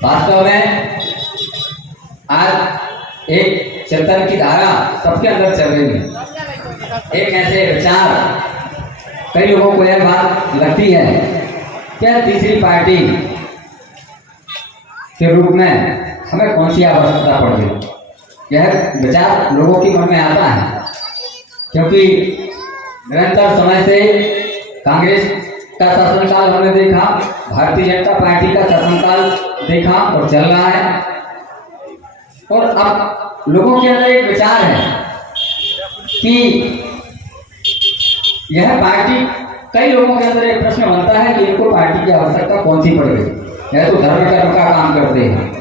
वास्तव में आज एक चेतन की धारा सबके अंदर चल रही है। एक ऐसे विचार, कई लोगों को यह बात लगती है कि तीसरी पार्टी के रूप में हमें कौन सी आवश्यकता पड़ गई। यह विचार लोगों के मन में आता है क्योंकि निरंतर समय से कांग्रेस का शासनकाल हमने देखा, भारतीय जनता पार्टी का शासनकाल देखा और चल रहा है, और अब लोगों के अंदर एक विचार है कि यह पार्टी, कई लोगों के अंदर एक प्रश्न बनता है कि इनको पार्टी की आवश्यकता कौन सी पड़ गई। यह तो धर्म कर्म का काम करते हैं,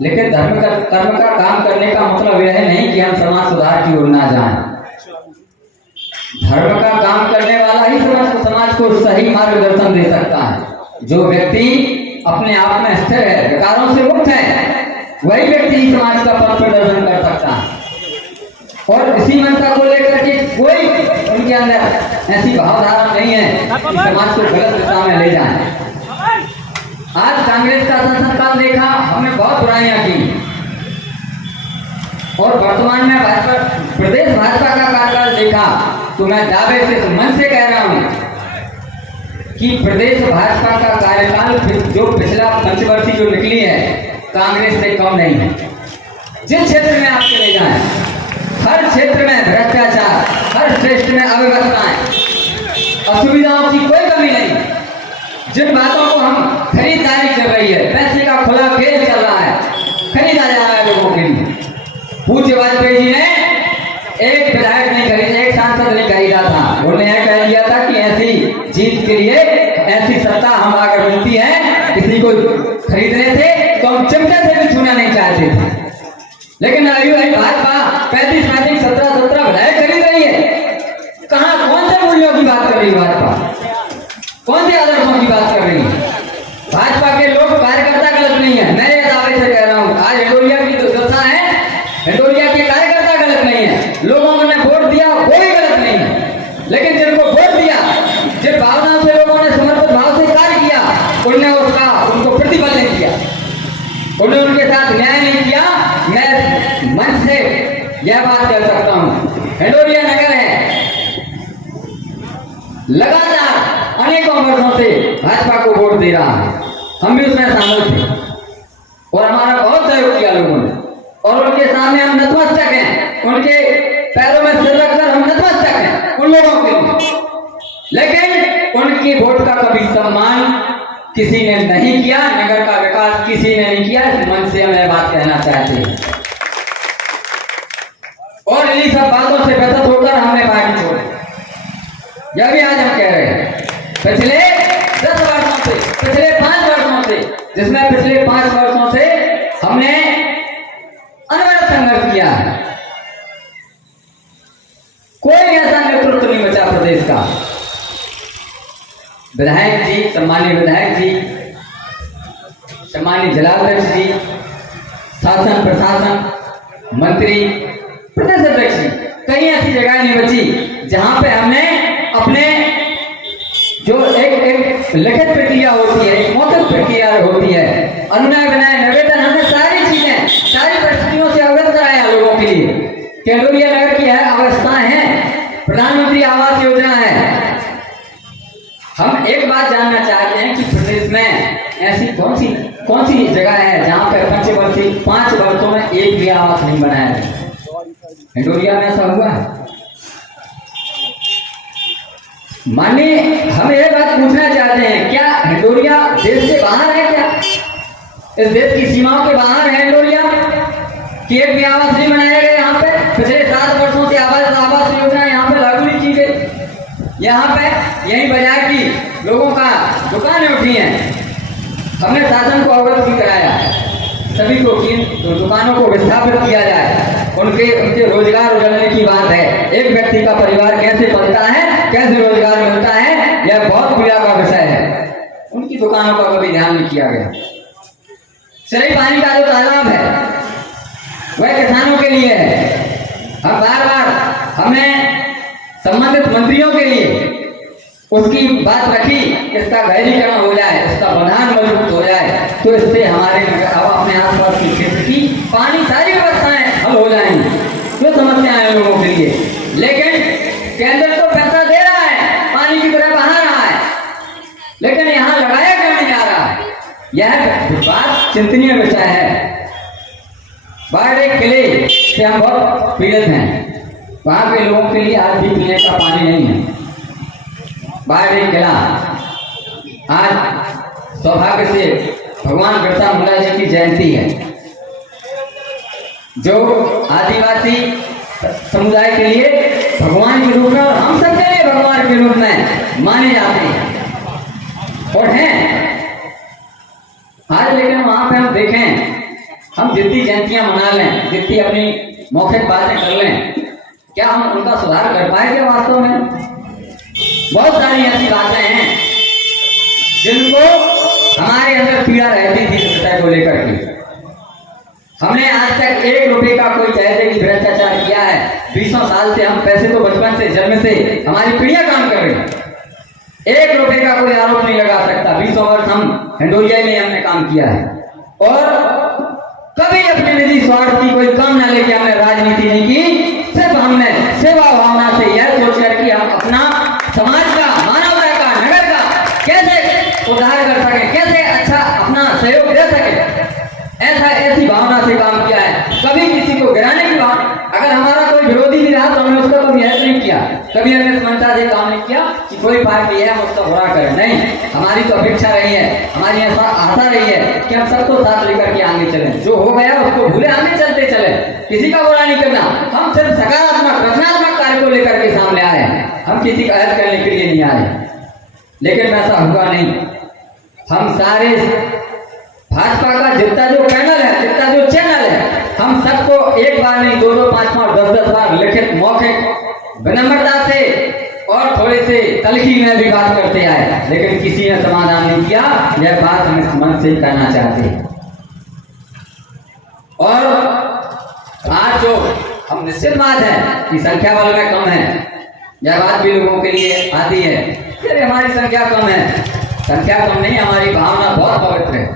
लेकिन धर्म कर्म का काम करने का मतलब यह नहीं कि हम समाज सुधार की ओर ना जाएं। धर्म का काम करने वाला ही समाज को सही मार्गदर्शन दे सकता है। जो व्यक्ति अपने आप में स्थिर है, विकारों से मुक्त है, वही व्यक्ति समाज का पथ प्रदर्शन कर सकता है। और इसी मंशा को लेकर के कोई उनके अंदर ऐसी भावधारा नहीं है कि समाज को गलत दिशा में ले जाए। आज कांग्रेस का शासनकाल देखा, हमने बहुत बुराइयां की, और वर्तमान में प्रदेश भाजपा का कार्यकाल देखा तो मैं दावे से मन से कह रहा हूं कि प्रदेश भाजपा का कार्यकाल जो पिछला पंचवर्षीय जो निकली है, कांग्रेस से कम नहीं है। जिस क्षेत्र में आप चले जाएं, हर क्षेत्र में भ्रष्टाचार, हर क्षेत्र में अव्यवस्थाएं, असुविधाओं की कोई कमी नहीं। जिन बातों को हम खरीदारी चल रही है, पैसे का खुला खेल चल रहा है, खरीदा जा रहा है लोगों के लिए। पूज्य वाजपेयी जी ने एक विधायक नहीं खरीदा, एक सांसद नहीं खरीदा था। उन्होंने यह कह दिया था कि ऐसी जीत के लिए ऐसी सत्ता हम अगर मिलती है किसी को खरीदने से तो हम चिमटे से भी छूना नहीं चाहते थे। लेकिन अभी भाई भाजपा 35 17 विधायक खरीद रही है। कहां, कौन से मूल्यों की बात कर रही है भाजपा, कौन से आदर्शों की बात कर रही है? भाजपा के लोग कार्यकर्ता गलत नहीं है, मैं ये दावे से कह रहा हूँ। आज हिंडोरिया की जो दशा है, हिंडोरिया के कार्यकर्ता गलत नहीं है, लोगों ने वोट दिया वो भी गलत नहीं है, लेकिन जिनको वोट दिया, जिन भावनाओं से लोगों ने समर्पित भाव से कार्य किया, उनने उनको प्रतिफल नहीं किया, उन्होंने उनके साथ न्याय नहीं किया। मैं मन से यह बात कह सकता हूँ, हिंडोरिया नगर है, लगातार अनेकों वर्षों से भाजपा को वोट दे रहा है। हम भी उसमें शामिल थे और हमारा बहुत सहयोग किया लोगों ने, और उनके सामने हम नतमस्तक हैं, उनके पैरों में सिर रखकर हम नतमस्तक हैं उन लोगों के लिए। लेकिन उनकी वोट का कभी सम्मान किसी ने नहीं किया, नगर का विकास किसी ने नहीं किया। इस मन से हम यह बात कहना चाहते हैं, और इन्हीं सब बातों से व्यथित होकर हमने पार्टी छोड़ी। यह भी आज हम कह रहे हैं, पिछले 10 वर्षों से, पिछले 5 वर्षों से, जिसमें पिछले 5 वर्षों से हमने अनवरत संघर्ष किया है, कोई ऐसा नेतृत्व नहीं बचा प्रदेश का। विधायक जी, सम्मानीय विधायक जी, सम्मानीय जिलाध्यक्ष जी, शासन प्रशासन मंत्री, प्रदेश अध्यक्ष जी, कई ऐसी जगह नहीं बची जहां पे हमने अपने जो एक लिखित प्रक्रिया होती है, एक मौखिक प्रक्रिया होती है, अनुनय विनय निवेदन, हमने सारी चीजें, सारी परिस्थितियों से अवगत कराया लोगों के लिए। हिंडोरिया नगर की है अवस्थाएं हैं, प्रधानमंत्री आवास योजना है। हम एक बात जानना चाहते हैं कि प्रदेश में ऐसी कौन सी जगह है जहां पर 5 वर्षों में एक भी आवास नहीं बनाया है? हिंडोरिया में ऐसा हुआ है? मानिए, हम ये बात पूछना चाहते हैं, क्या हिंडोरिया देश के बाहर है? क्या इस देश की सीमाओं के बाहर है हिंडोरिया कि एक भी आवास नहीं बनाया गया यहाँ पे? पिछले 7 वर्षों से आवास योजना यहाँ पे लागू नहीं की गई। यहाँ पे यही वजह की लोगों का दुकानें उठी हैं। हमने शासन को अवगत भी कराया सभी को कि तो दुकानों को विस्थापित किया जाए, उनके रोजगार उजलने की बात है। एक व्यक्ति का परिवार कैसे पलता है, कैसे रोजगार मिलता है, यह बहुत पीड़ा का विषय है। उनकी दुकानों का कभी ध्यान नहीं किया गया। चरई पानी का जो तालाब है वह किसानों के लिए है। हम बार हमने संबंधित मंत्रियों के लिए उसकी बात रखी, इसका गहरीकरण हो जाए, इसका बंधान मजबूत हो जाए। तो इससे हमारे अपने आसपास के क्षेत्र की पानी सारी व्यवस्थाएं हल हो जाएंगी। जो समस्याएं हैं लोगों के लिए, लेकिन केंद्र तो पैसा दे रहा है, पानी की तरह बहा रहा है, लेकिन यहाँ लगाया क्यों नहीं जा रहा है? यह बात चिंतनीय विषय है। बाड़े किले से हम बहुत पीड़ित हैं, वहां के लोगों के लिए आज भी पीने का पानी नहीं है। बाड़े किला आज सौभाग्य से भगवान बिरसा मुंडा जी की जयंती है, जो आदिवासी समुदाय के लिए भगवान के रूप में और हम सबके लिए भगवान के रूप में माने जाते हैं और हैं आज। लेकिन वहां पे हम देखें, हम जितनी जयंतियां मना लें, जितनी अपनी मौखिक बातें कर लें, क्या हम उनका सुधार कर पाएंगे? वास्तव में बहुत सारी ऐसी बातें हैं जिनको हमारे अंदर पीड़ा रहती थी स्वच्छता को लेकर के। हमने आज तक 1 रुपए का कोई चाहे कि भ्रष्टाचार किया है? 20 साल से हम पैसे तो बचपन से जन्म से हमारी पीढ़ियां काम कर रही हैं, 1 रुपए का कोई आरोप नहीं लगा सकता। 20 वर्ष हम हिंडोरिया में हमने काम किया है और कभी अपने निजी स्वार्थ की कोई काम न लेके हमने राजनीति नहीं की। सिर्फ हमने सेवा भावना से यह सोचकर कि हम अपना समाज का, मानवता का, नगर का कैसे उद्धार कर सके, कैसे अच्छा अपना सहयोग दे सके, ऐसी भावना से काम किया है। कभी किसी को गिराने की बात, अगर हमारा कोई विरोधी भी रहा तो हमने उसका कभी हेल्प नहीं किया, कभी हमने इस मनसा से काम नहीं किया कि कोई पार्टी है हम उसका बुरा करें। नहीं, हमारी तो अपेक्षा रही है, हमारी ऐसा आशा रही है कि हम सबको साथ लेकर के आगे चलें। जो हो गया उसको भूले, आगे चलते चले, किसी का बुरा नहीं करना। हम सिर्फ सकारात्मक रचनात्मक कार्य को लेकर के सामने आए, हम किसी का हेल्प करने के लिए नहीं आए। लेकिन वैसा हुआ नहीं। हम सारे भाजपा का जितना जो पैनल है, जितना जो चैनल है, हम सबको एक बार नहीं 2-2, 5-5, 10-10 बार लिखित मौखिक विनम्रता से और थोड़े से तलखी में भी बात करते आए, लेकिन किसी ने समाधान नहीं किया। यह बात हम इस मन से करना चाहते हैं। और आज जो हम निश्चित बात है कि संख्या बल में कम है, यह बात भी लोगों के लिए आती है कि हमारी संख्या कम है। संख्या कम नहीं, हमारी भावना बहुत पवित्र है,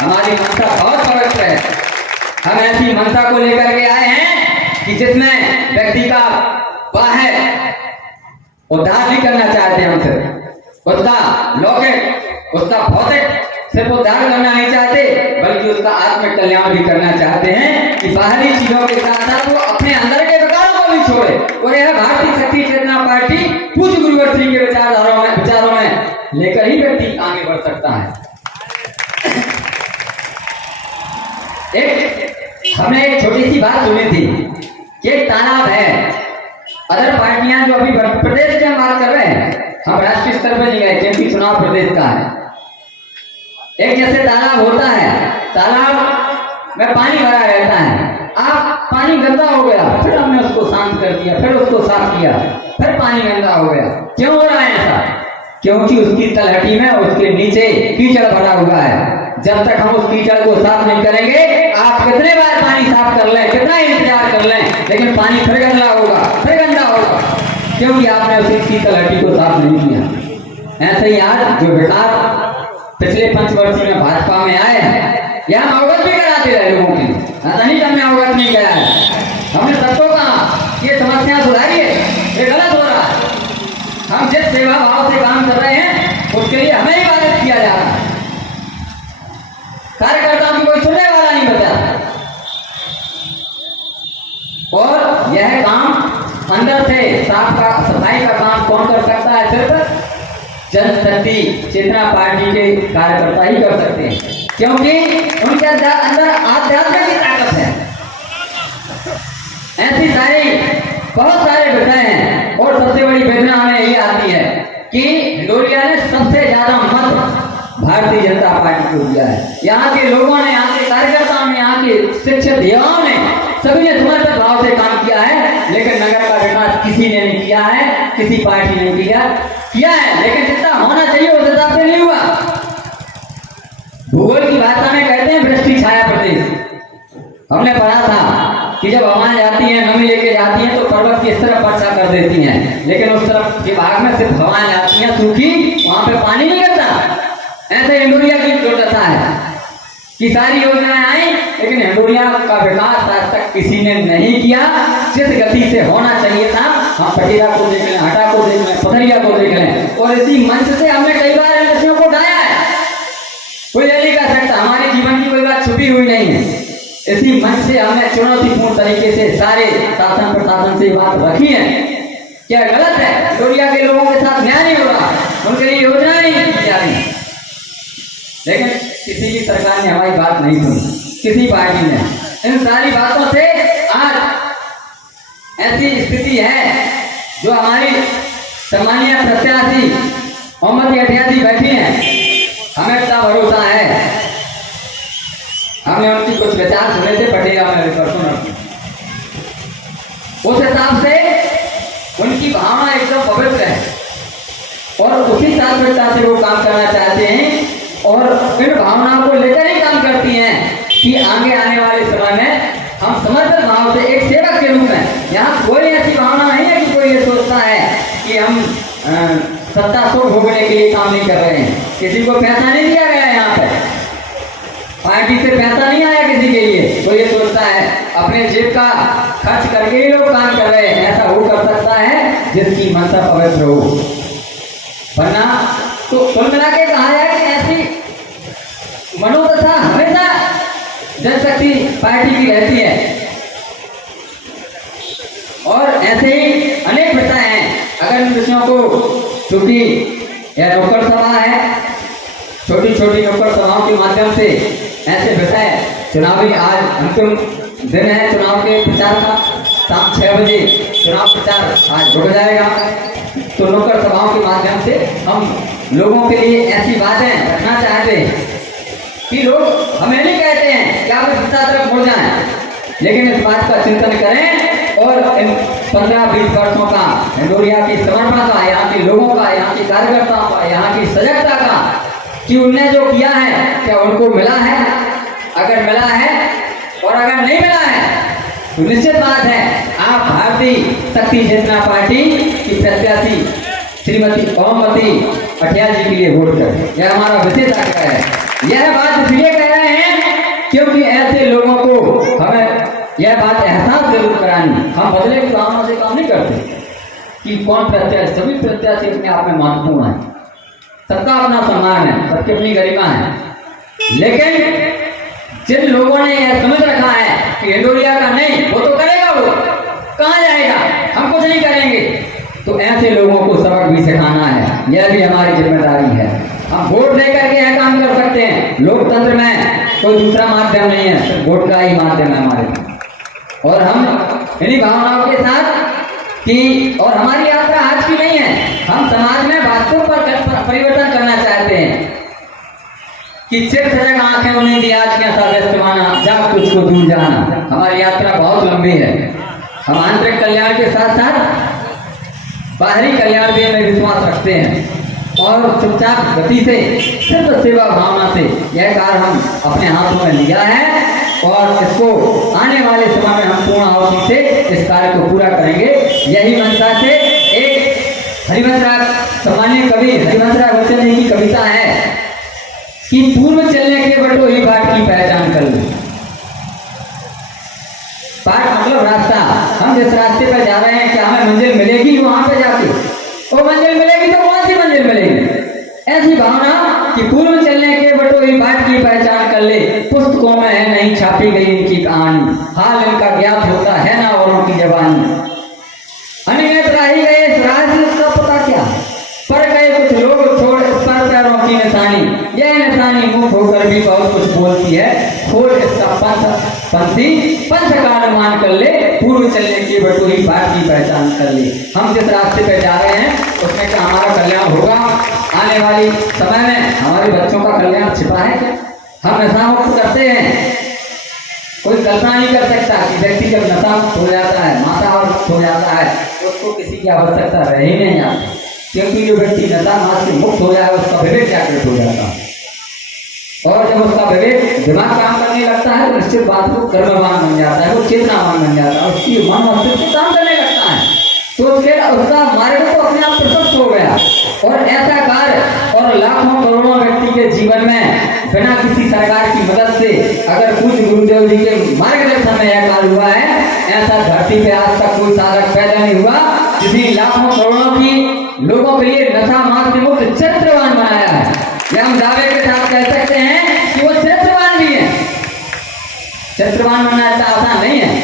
हमारी मनसा बहुत पवित्र है। हम ऐसी मनसा को लेकर के आए हैं कि जिसमें व्यक्ति का बाहर उद्धार नहीं करना चाहते, हम सिर्फ उसका लौकिक, उसका भौतिक सिर्फ उद्धार करना नहीं चाहते, बल्कि उसका आत्मिक कल्याण भी करना चाहते हैं कि बाहरी चीजों के साथ साथ वो अपने अंदर के विकारों को भी छोड़े। और यह भारतीय शक्ति चेतना पार्टी पूज्य गुरुवर सिंह के विचारों में लेकर ही व्यक्ति आगे बढ़ सकता है। हमने एक छोटी सी बात सुनी थी कि एक तालाब है, अदर पार्टियां जो अभी प्रदेश की हम बात कर रहे हैं, हम राष्ट्रीय स्तर पर नहीं गए क्योंकि चुनाव प्रदेश का है। एक जैसे तालाब होता है, तालाब में पानी भरा रहता है, आप पानी गंदा हो गया, फिर हमने उसको शांत कर दिया, फिर उसको साफ किया, फिर पानी गंदा हो गया। क्यों हो रहा है ऐसा? क्योंकि उसकी तलहटी में, उसके नीचे कीचड़ भरा हुआ है। जब तक हम उस कीचड़ को साफ नहीं करेंगे, आप कितने बार पानी साफ कर लें, कितना इंतजार कर लें, लेकिन पानी फिर गंदा होगा, फिर गंदा होगा, क्योंकि आपने उसकी तलहटी को साफ नहीं किया। ऐसे ही आज जो विकास पिछले 5 वर्ष में भाजपा में आए हैं, यह हम अवगत भी कराते रहे लोगों की, ऐसा नहीं हमने अवगत नहीं किया है। हमने सबको कहा ये समस्या सुधारिए, ये गलत हो रहा है। हम जिस सेवा भाव से काम कर रहे हैं उसके लिए हमें ही बाधित किया जा रहा है। कार्यकर्ताओं की कोई सुनने वाला नहीं बचा। और यह काम अंदर से सफाई का काम कौन कर सकता है? सिर्फ जनशक्ति चेतना पार्टी के कार्यकर्ता ही कर सकते हैं, क्योंकि उनके अंदर आध्यात्म की ताकत है। ऐसी बहुत सारे विषय हैं। और सबसे बड़ी वेदना हमें ये आती है कि हिंडोरिया ने सबसे ज्यादा मत भारतीय जनता पार्टी को दिया है। यहाँ के लोगों ने, यहाँ के कार्यकर्ताओं ने, यहाँ के शिक्षित युवाओं ने, सभी ने समर्पित भाव से काम किया है, लेकिन नगर का विकास किसी ने नहीं किया है, किसी पार्टी ने किया है, लेकिन जितना होना चाहिए उस हिसाब से नहीं हुआ। भूगोल की भाषा में कहते हैं वृष्टि छाया प्रदेश। हमने पढ़ा था कि जब हवाएं जाती हैं, नमी लेके जाती हैं, तो पर्वत की इस तरफ वर्षा कर देती हैं, लेकिन उस तरफ के भाग में सिर्फ हवाएं जाती हैं सूखी, वहां पे पानी नहीं गिरता। ऐसे हिंडोरिया की जो दशा है, कि सारी योजनाएं आई, लेकिन हिंडोरिया का विकास आज तक किसी ने नहीं किया। जिस गति से होना चाहिए था, हम पटेरा को देख लें, हटा को देख लें, पथरिया को देख लें, और इसी मंच से हमने कई बार इन विषयों को उठाया है। कोई ये नहीं कह सकता हमारे जीवन की कोई बात छुपी हुई नहीं है। इसी मंच से हमने चुनौतीपूर्ण तरीके से सारे शासन प्रशासन से बात रखी है। क्या गलत है? हिंडोरिया के लोगों के साथ न्याय नहीं हो रहा, उनके लिए योजनाएं नहीं की जा रही, लेकिन किसी भी सरकार ने हमारी बात नहीं सुनी, किसी पार्टी ने। इन सारी बातों से आज ऐसी स्थिति है जो हमारी सम्मानीय प्रत्याशी मोहम्मद अठियाजी बैठी हैं, हमें इतना भरोसा है। हमने उनकी कुछ विचार सुने थे पटेला में परसों, उस हिसाब से उनकी भावना एकदम पवित्र है और उसी तात्पर्यता से वो काम करना चाहते हैं और इन भावनाओं को लेकर ही काम करती हैं कि आगे आने वाले समय में हम समर्पित भाव से एक सेवक के रूप में, यहाँ कोई ऐसी भावना नहीं है कि कोई ये सोचता है कि हम सत्ता सुख भोगने के लिए काम नहीं कर रहे हैं। किसी को पैसा नहीं दिया गया है, यहाँ पे पार्टी से पैसा नहीं आया किसी के लिए। कोई ये सोचता है अपने जेब का खर्च करके ही लोग काम कर रहे हैं। ऐसा वो कर सकता है जिसकी मनसा पवित्र हो, वरना तो कुल मिला के कहा जाए कि ऐसी मनोदशा हमेशा जनशक्ति पार्टी की रहती है। और ऐसे ही अनेक विषय हैं। अगर इन विषयों को, चूंकि यह नुक्कड़ सभा है, छोटी छोटी नुक्कड़ सभाओं के माध्यम से ऐसे विषय, चुनावी आज अंतिम दिन है चुनाव के प्रचार का, शाम 6 बजे चुनाव प्रचार आज रुक जाएगा। तो नुक्कड़ सभाओं के माध्यम से हम लोगों के लिए ऐसी बातें रखना चाहते हैं कि लोग हमें नहीं कहते हैं कि आप इस तरफ मुड़ जाएं, लेकिन इस बात का चिंतन करें और इन 15-20 वर्षों का हिंडोरिया की समर्पण का, यहाँ के लोगों का, यहाँ के कार्यकर्ताओं का, यहाँ की सजगता का, कि उनने जो किया है क्या उनको मिला है। अगर मिला है और अगर नहीं मिला है तो निश्चित बात है आप भारतीय शक्ति चेतना पार्टी की प्रत्याशी श्रीमती ओमवती अठियाजी के लिए वोट करें। यह हमारा विशेष आग्रह है। यह बात इसलिए कह रहे हैं क्योंकि ऐसे लोगों को हमें यह बात एहसास जरूर करानी। हम बदले की भावना से काम नहीं करते कि कौन प्रत्याशी, सभी प्रत्याशी अपने आप में महत्वपूर्ण है, सबका अपना सम्मान है, सबकी अपनी गरिमा है, लेकिन जिन लोगों ने यह समझ रखा है कि हिंडोरिया का नहीं, वो तो करेगा, वो कहाँ जाएगा, हम कुछ नहीं करेंगे, तो ऐसे लोगों को सबक भी सिखाना है। यह भी हमारी जिम्मेदारी है। हम वोट लेकर के यह काम कर सकते हैं। लोकतंत्र में कोई दूसरा माध्यम नहीं है, सिर्फ वोट का ही माध्यम है हमारे पास। और हम इन्हीं भावनाओं के साथ कि, और हमारी यात्रा आज की नहीं है, हम समाज में वास्तव पर परिवर्तन करना चाहते हैं कि सिर्फ सजग आंखें उन्हें दी आज क्या साबित माना, जाग तुझको दूर जाना। हमारी यात्रा बहुत लंबी है। हम आंतरिक कल्याण के साथ साथ बाहरी कल्याण भी में विश्वास रखते हैं और चुपचाप गति से, सिर्फ सेवा भावना से यह कार्य हम अपने हाथों में लिया है और इसको आने वाले समय में हम पूर्ण आहुति से इस कार्य को पूरा करेंगे। यही मंशा से एक हरिवंश सामान्य कवि हरिवंश वचन जी की कविता है कि पूर्व चलने के बटो ही बाट की पहचान कर लो। बाट मतलब रास्ता, हम जिस रास्ते पर जा रहे हैं क्या हमें मंजिल मिलेगी वहां पे जाके? वो मंजिल मिलेगी तो कौन सी मंजिल मिलेगी? ऐसी भावना कि पूर्व चलने के बटो ही बाट की पहचान कर ले। पुस्तकों में है नहीं छापी गई इनकी कहानी, हाल इनका ज्ञात होता है ना औरों की जबानी। अनियत रही गए इस राह से उसका पता क्या, पर गए कुछ लोग छोड़ इस पर पैरों की निशानी। यह निशानी मुख होकर भी बहुत कुछ बोलती है, खोल इसका पंथी पंथ का अनुमान कर ले। पूर्व चलने की बटोही बाट की पहचान कर ले। हम जिस रास्ते पे जा रहे हैं उसमें क्या हमारा कल्याण होगा? आने वाली समय में हमारे बच्चों का कल्याण छिपा है क्या? हम नशा मुक्त करते हैं, कोई कल्पना नहीं कर सकता कि व्यक्ति जब नशा मुक्त हो जाता है, माता और हो जाता है, तो उसको किसी की आवश्यकता रह ही नहीं आती, क्योंकि जो व्यक्ति नशा मास से मुक्त हो जाए उसका विवेक जागृत हो जाता है। और जब उसका विवेक दिमाग काम करने लगता है तो निश्चित बात को कर्मवान बन जाता है, वो चेतनावान बन जाता है, उसकी मन मस्तिष्क काम करने लगता है। तो फिर उसका मार्ग तो अपने आप प्रशस्त हो गया। और ऐसा कार्य और लाखों करोड़ों व्यक्ति के जीवन में बिना किसी सरकार की मदद से अगर कुछ गुरुदेव जी के मार्गदर्शन में यह कार्य हुआ है, ऐसा धरती पे आज तक कोई साधक पैदा नहीं हुआ जिसने लाखों करोड़ों की लोगों के लिए नशा मार्ग से मुक्त चरित्रवान बनाया है। यह हम दावे के साथ कह सकते हैं कि वो चरित्रवान भी है। चरित्रवान बनना इतना आसान नहीं है,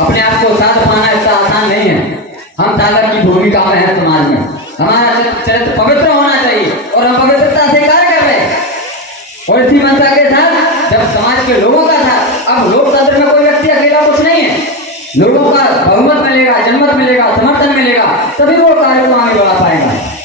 अपने आप को साधक पाना इतना आसान नहीं है। हम साधक की भूमिका में है समाज में, हमारा चरित्र पवित्र होना चाहिए और हम पवित्रता से कार्य कर रहे हैं। और इसी मंशा के साथ जब समाज के लोगों का साथ, अब लोकतंत्र में कोई व्यक्ति अकेला कुछ नहीं है, लोगों का बहुमत मिलेगा, जनमत मिलेगा, समर्थन मिलेगा, तभी वो कार्य को आगे बढ़ा पाएगा।